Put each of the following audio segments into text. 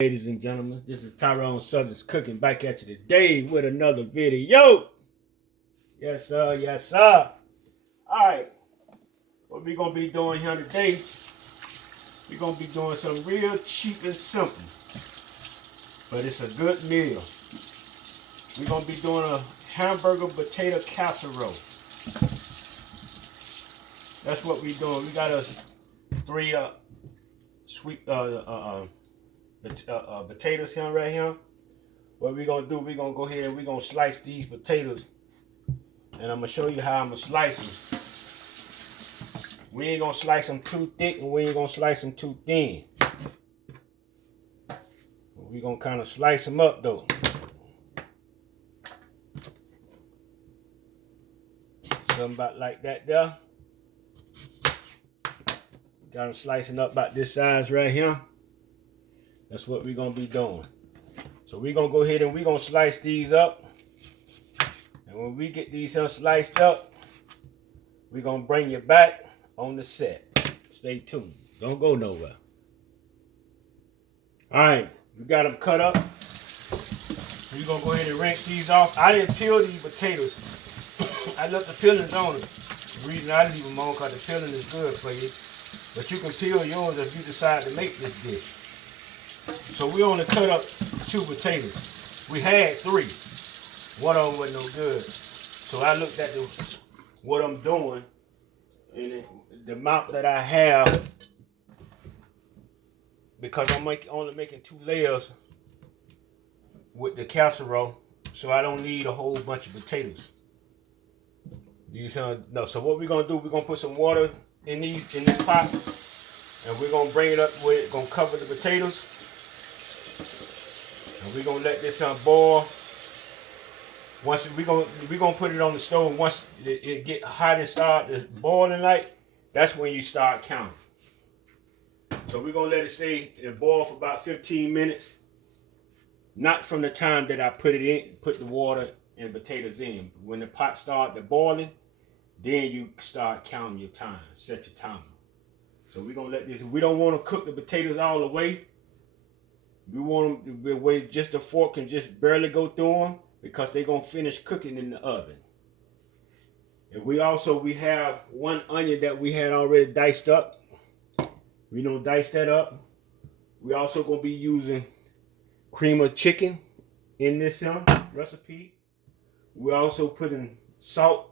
Ladies and gentlemen, this is Tyron'e Substance Cooking back at you today with another video. Yes, sir. Yes, sir. All right. What we going to be doing here today, we're going to be doing something real cheap and simple, but it's a good meal. We're going to be doing a hamburger potato casserole. That's what we're doing. We got us three sweet potatoes here right here. What we're gonna do, we're gonna go ahead and we're gonna slice these potatoes, and I'm gonna show you how I'm gonna slice them. We ain't gonna slice them too thick and we ain't gonna slice them too thin. We're gonna kind of slice them up though. Something about like that there. Got them slicing up about this size right here. That's what we're gonna be doing. So we're gonna go ahead and we're gonna slice these up. And when we get these sliced up, we're gonna bring you back on the set. Stay tuned. Don't go nowhere. Alright, we got them cut up. We're gonna go ahead and rinse these off. I didn't peel these potatoes. I left the peelings on them. The reason I leave them on because the peeling is good for you. But you can peel yours if you decide to make this dish. So we only cut up 2 potatoes. We had 3. One of them wasn't no good. So I looked at what I'm doing and the amount that I have, because I'm only making 2 layers with the casserole, so I don't need a whole bunch of potatoes. No. So what we're gonna do, we're gonna put some water in this pot, and we're gonna bring it up where it's gonna cover the potatoes. And we're gonna let this boil. Once we're gonna put it on the stove. Once it get hot and start boiling, like that's when you start counting. So we're gonna let it stay and boil for about 15 minutes. Not from the time that I put the water and potatoes in. When the pot starts boiling, then you start counting your time. Set your timer. So we're gonna let this. We don't want to cook the potatoes all the way. We want them the way just the fork can just barely go through them, because they're gonna finish cooking in the oven. And we have 1 onion that we had already diced up. We don't dice that up. We also gonna be using cream of chicken in this recipe. We also put in salt,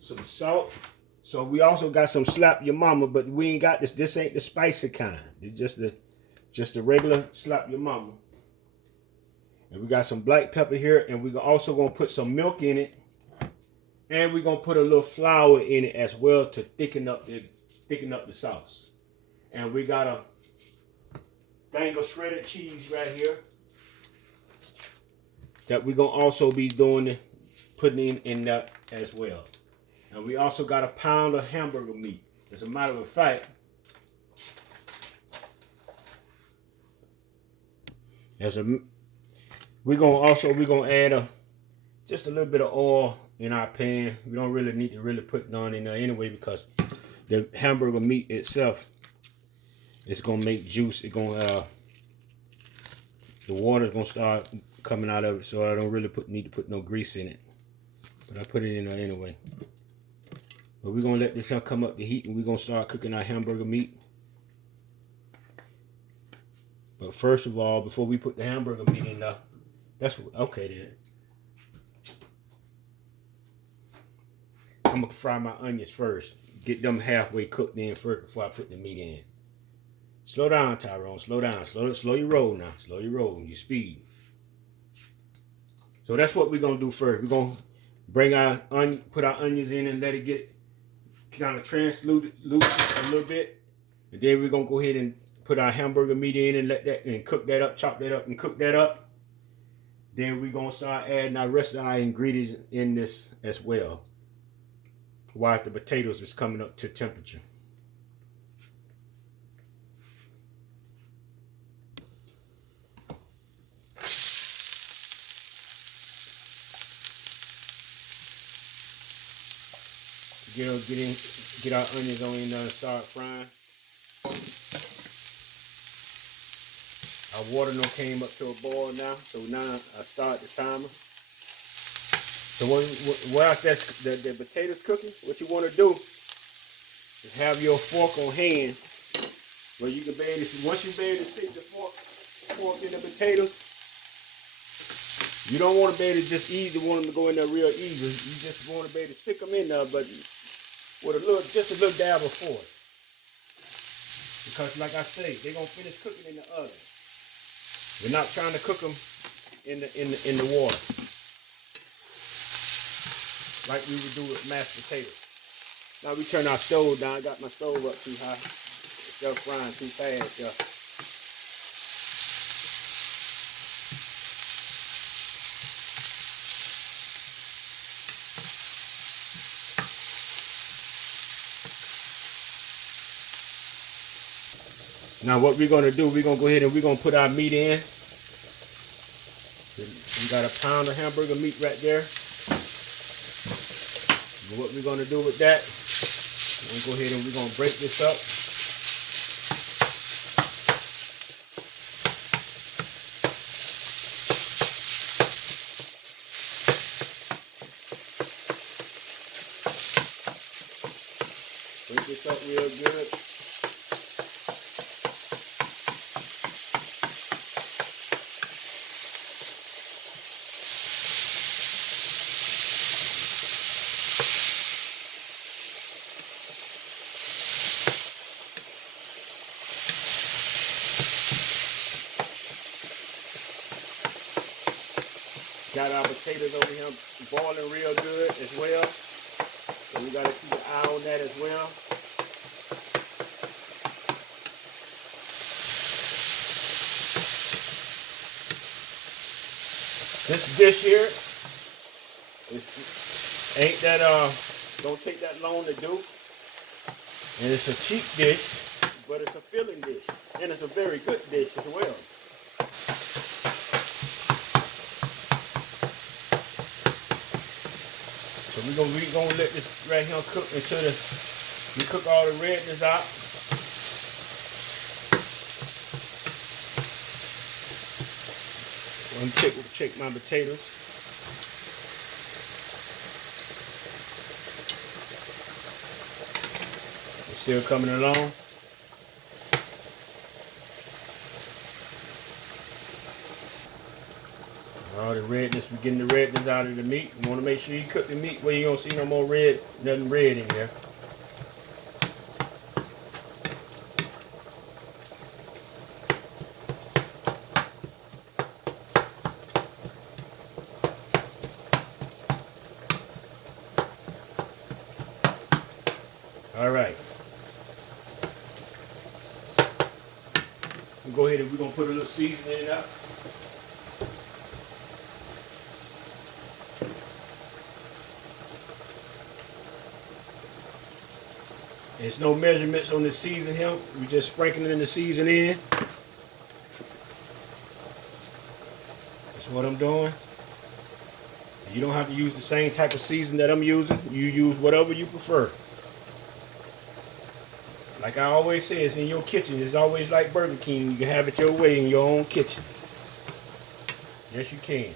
some salt. So we also got some slap your mama, but we ain't got this. This ain't the spicy kind. It's just the regular slap your mama. And we got some black pepper here, and we're also gonna put some milk in it, and we're gonna put a little flour in it as well to thicken up the sauce. And we got a thing of shredded cheese right here that we're gonna also be putting in that as well. And we also got a pound of hamburger meat. As a matter of fact, we're gonna add just a little bit of oil in our pan. We don't really need to put none in there anyway, because the hamburger meat itself is gonna make juice. The water's gonna start coming out of it, so I don't really need to put no grease in it. But I put it in there anyway. But we're gonna let this come up to heat, and we're gonna start cooking our hamburger meat. But first of all, before we put the hamburger meat in there, okay then. I'm gonna fry my onions first. Get them halfway cooked in first before I put the meat in. Slow down, Tyron'e. Slow down. Slow your roll now. Slow your roll. Your speed. So that's what we're gonna do first. We're gonna put our onions in and let it get kind of translucent a little bit, and then we're gonna go ahead and put our hamburger meat in and let that and cook that up, chop that up and cook that up. Then we're gonna start adding our rest of our ingredients in this as well, while the potatoes is coming up to temperature. Get our onions on in there and start frying. Our water no came up to a boil now, so now I start the timer. So while the potatoes cooking, what you want to do is have your fork on hand, where you can be able to, once you be able to stick the fork in the potatoes, you don't want to be able to just want them to go in there real easy. You just want to be able to stick them in there, but with just a little dab of force. Because like I say, they're gonna finish cooking in the oven. We're not trying to cook them in the water like we would do with mashed potatoes. Now we turn our stove down. I got my stove up too high. It's just frying too fast, y'all. Now what we're gonna do, we're gonna go ahead and we're gonna put our meat in. We got a pound of hamburger meat right there. And what we're gonna do with that, we're gonna go ahead and we're gonna break this up. Break this up real good. Got our potatoes over here boiling real good as well. So we gotta keep an eye on that as well. This dish here ain't that don't take that long to do. And it's a cheap dish, but it's a filling dish. And it's a very good dish as well. So we're gonna let this right here cook until we cook all the redness out. I'm gonna check my potatoes. It's still coming along. All the redness, we're getting the redness out of the meat. You want to make sure you cook the meat where you don't see no more nothing red in there. All right. We'll go ahead and we're going to put a little seasoning in up. There's no measurements on the season here. We just sprinkling the season in. That's what I'm doing. You don't have to use the same type of season that I'm using. You use whatever you prefer. Like I always say, it's in your kitchen. It's always like Burger King. You can have it your way in your own kitchen. Yes, you can.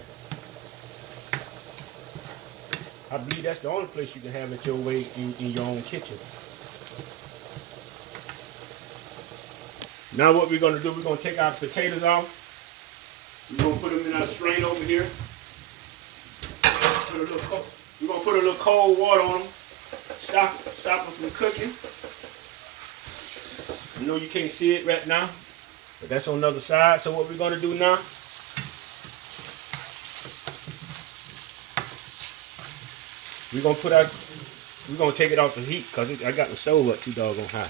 I believe that's the only place you can have it your way in your own kitchen. Now what we're going to do, we're going to take our potatoes off. We're going to put them in our strain over here. We're going to put a little cold water on them. Stop them from cooking. I know you can't see it right now, but that's on the other side. So what we're going to do now, we're going to take it off the heat because I got the stove up too doggone high.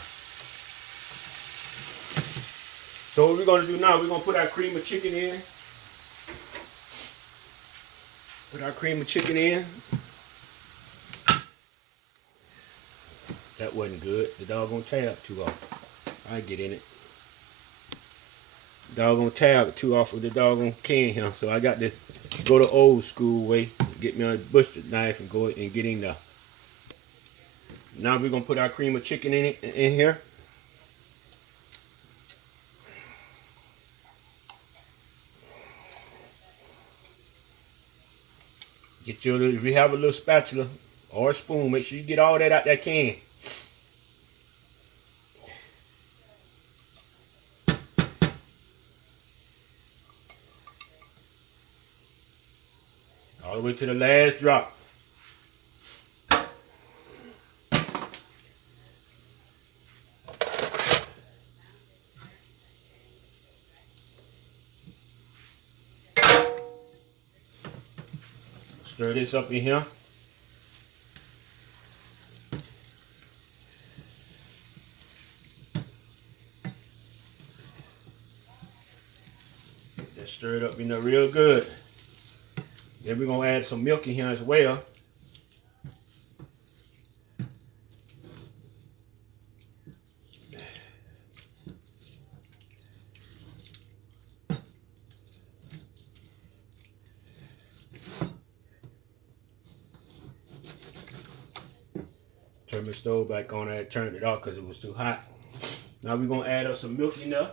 So what we're going to do now, we're going to put our cream of chicken in. Put our cream of chicken in. That wasn't good. The doggone tab too off. I get in it. Doggone tab too off with the doggone can here. So I got to go the old school way. Get me a butcher knife and go and get in there. Now we're going to put our cream of chicken in here. Get your little, if you have a little spatula or a spoon, make sure you get all that out that can. All the way to the last drop. Stir this up in here. Just stir it up in there real good. Then we're going to add some milk in here as well. Turn the stove back on. I turned it off because it was too hot. Now we're going to add up some milk in there.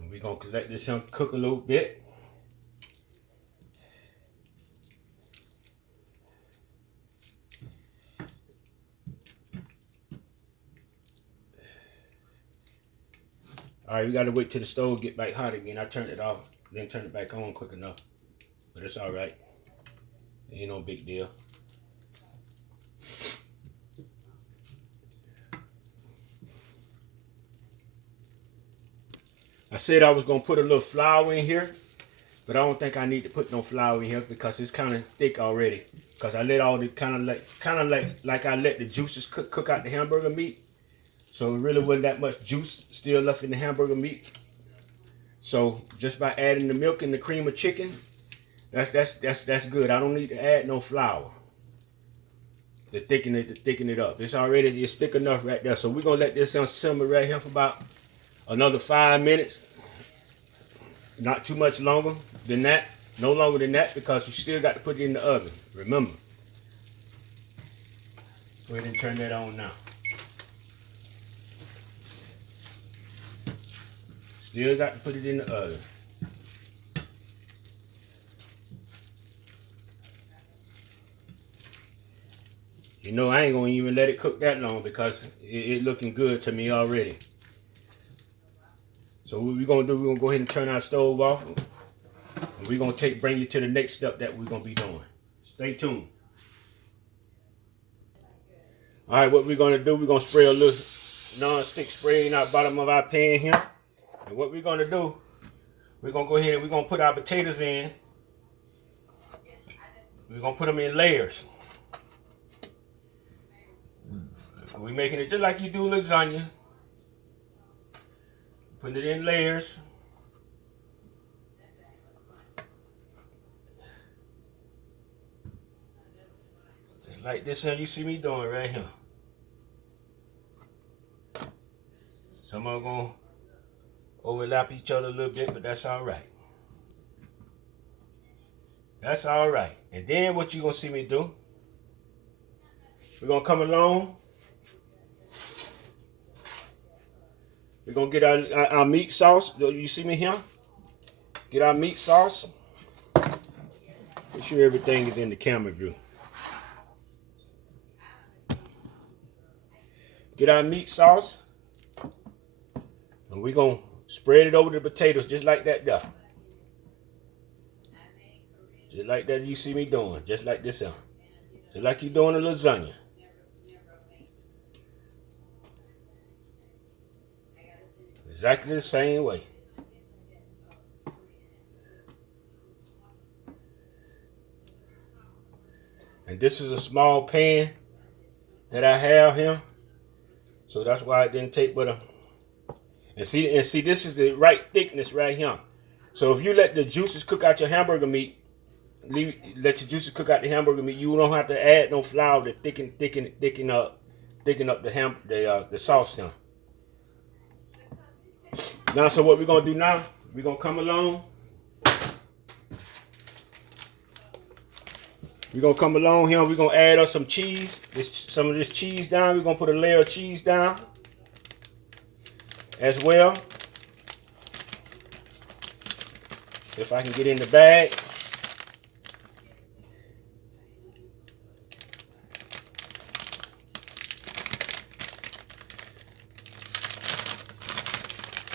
And we're going to let this cook a little bit. All right, we got to wait till the stove get back hot again. I turned it off, then turn it back on quick enough. But it's all right. Ain't no big deal. I said I was going to put a little flour in here, but I don't think I need to put no flour in here because it's kind of thick already. Because I let all the kind of like I let the juices cook out the hamburger meat. So it really wasn't that much juice still left in the hamburger meat. So just by adding the milk and the cream of chicken, that's good. I don't need to add no flour to thicken it up. It's thick enough right there. So we're gonna let this simmer right here for about another 5 minutes. Not too much longer than that. No longer than that because you still got to put it in the oven. Remember. Go ahead and turn that on now. Still got to put it in the oven. You know, I ain't gonna even let it cook that long because it looking good to me already. So what we're gonna do, we're gonna go ahead and turn our stove off. And we're gonna bring you to the next step that we're gonna be doing. Stay tuned. All right, what we're gonna do, we're gonna spray a little non-stick spray in our bottom of our pan here. And what we're gonna do, we're gonna go ahead and we're gonna put our potatoes in. We're gonna put them in layers. We're making it just like you do lasagna. Putting it in layers. Just like this here you see me doing right here. Some of them gonna overlap each other a little bit, but that's all right. That's all right. And then what you gonna see me do, we're gonna come along. We're gonna get our meat sauce. You see me here? Get our meat sauce. Make sure everything is in the camera view. Get our meat sauce. And we're gonna spread it over the potatoes just like that there. Just like that you see me doing. Just like this here. Just like you're doing a lasagna. Exactly the same way. And this is a small pan that I have here. So that's why it didn't take but a... And see, this is the right thickness right here. So if you let the juices cook out your hamburger meat, let your juices cook out the hamburger meat, you don't have to add no flour to thicken up the sauce here. Now, so what we're gonna do now, we're gonna come along. We're gonna come along here. We're gonna add us some cheese. Some of this cheese down. We're gonna put a layer of cheese down as well. If I can get in the bag.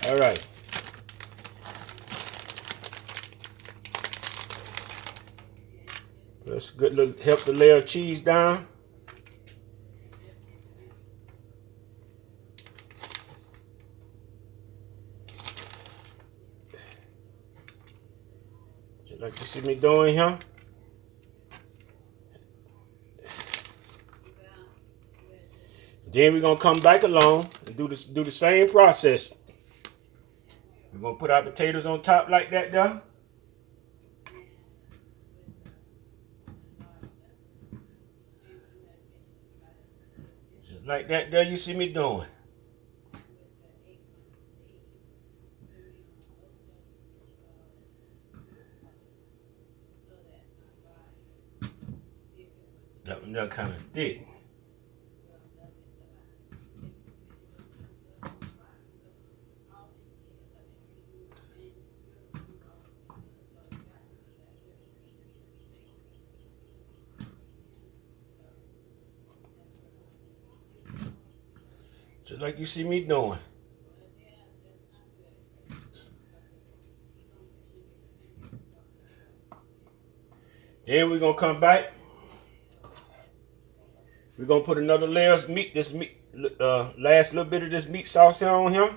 All right. Let's help the layer of cheese down. Just like you see me doing here. Then we're gonna come back along and do the same process. We're gonna put our potatoes on top like that there. Just like that there you see me doing. That one kind of thick. Just like you see me doing. Then we're gonna come back. We're gonna put another layer of meat, last little bit of this meat sauce here on here.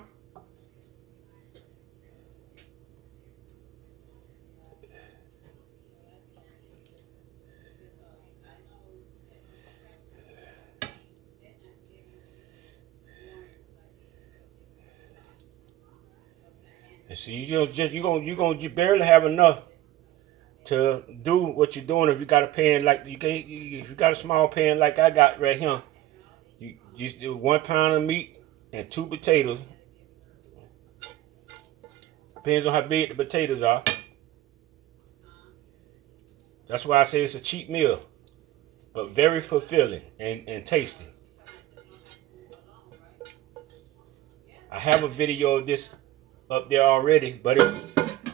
And see, you're gonna barely have enough to do what you're doing. If you got a pan like if you got a small pan like I got right here, you just do 1 pound of meat and 2 potatoes. Depends on how big the potatoes are. That's why I say it's a cheap meal, but very fulfilling and tasty. I have a video of this up there already, but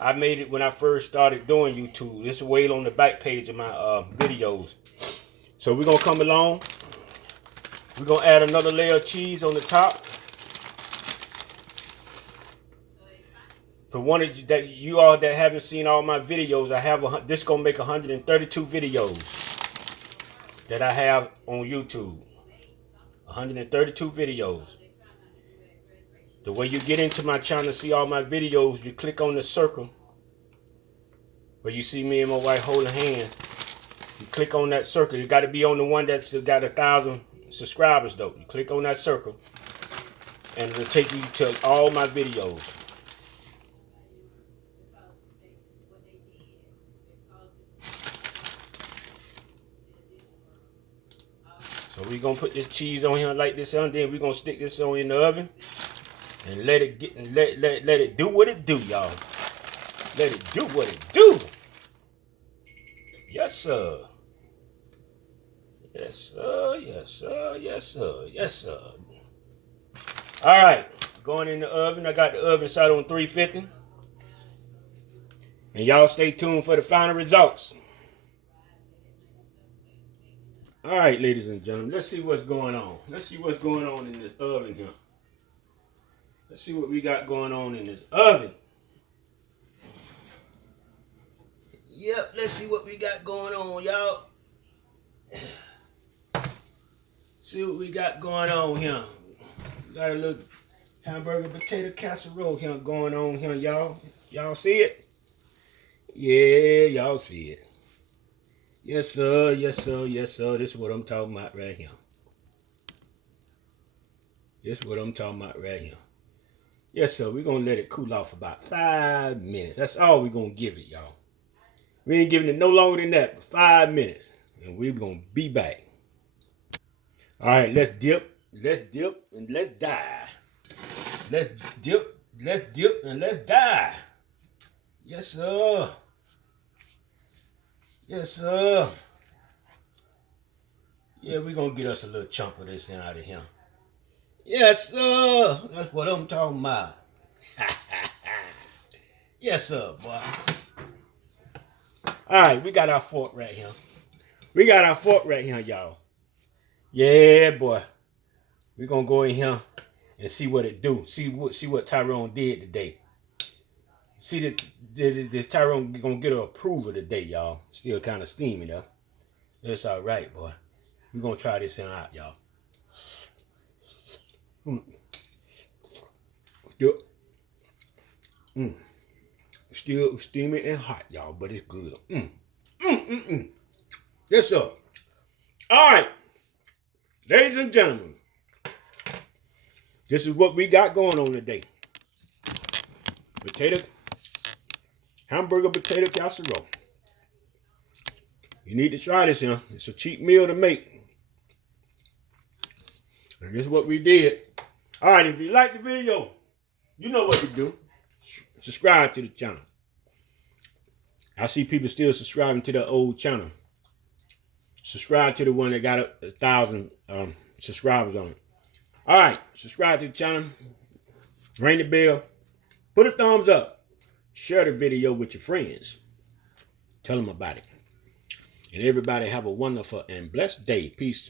I made it when I first started doing YouTube. This is way on the back page of my videos. So we're gonna come along. We're gonna add another layer of cheese on the top. For one of you all that haven't seen all my videos, I have this gonna make 132 videos that I have on YouTube. 132 videos. The way you get into my channel to see all my videos, you click on the circle where you see me and my wife holding hands. You click on that circle. You got to be on the one that's got 1,000 subscribers though. You click on that circle and it'll take you to all my videos. So we're going to put this cheese on here like this, and then we're going to stick this on in the oven. And let it do what it do, y'all. Let it do what it do. Yes, sir. Yes, sir. Yes, sir. Yes, sir. Yes, sir. All right. Going in the oven. I got the oven set on 350. And y'all stay tuned for the final results. All right, ladies and gentlemen. Let's see what's going on. Let's see what's going on in this oven here. Let's see what we got going on in this oven. Yep, let's see what we got going on, y'all. See what we got going on here. We got a little hamburger potato casserole here going on here, y'all. Y'all see it? Yeah, y'all see it. Yes, sir. Yes, sir. Yes, sir. This is what I'm talking about right here. This is what I'm talking about right here. Yes, sir. We're going to let it cool off about 5 minutes. That's all we're going to give it, y'all. We ain't giving it no longer than that, but 5 minutes. And we're going to be back. All right, let's dip, and let's dive. Let's dip, let's dip and let's die. Yes, sir. Yes, sir. Yeah, we're gonna get us a little chunk of this out of here. Yes, sir. That's what I'm talking about. Yes, sir, boy. All right, we got our fork right here. We got our fork right here, y'all. Yeah, boy. We're gonna go in here and see what it do. See what Tyron'e did today. See that this Tyron'e gonna get an approval today, y'all. Still kind of steamy though. That's all right, boy. We're gonna try this thing out, y'all. Still steamy and hot, y'all, but it's good. Yes, sir. All right, ladies and gentlemen, this is what we got going on today. Hamburger potato casserole. You need to try this, huh? It's a cheap meal to make. And this is what we did. All right, if you like the video, you know what to do. Subscribe to the channel. I see people still subscribing to the old channel. Subscribe to the one that got 1,000 subscribers on it. All right, subscribe to the channel. Ring the bell. Put a thumbs up. Share the video with your friends. Tell them about it. And everybody have a wonderful and blessed day. Peace.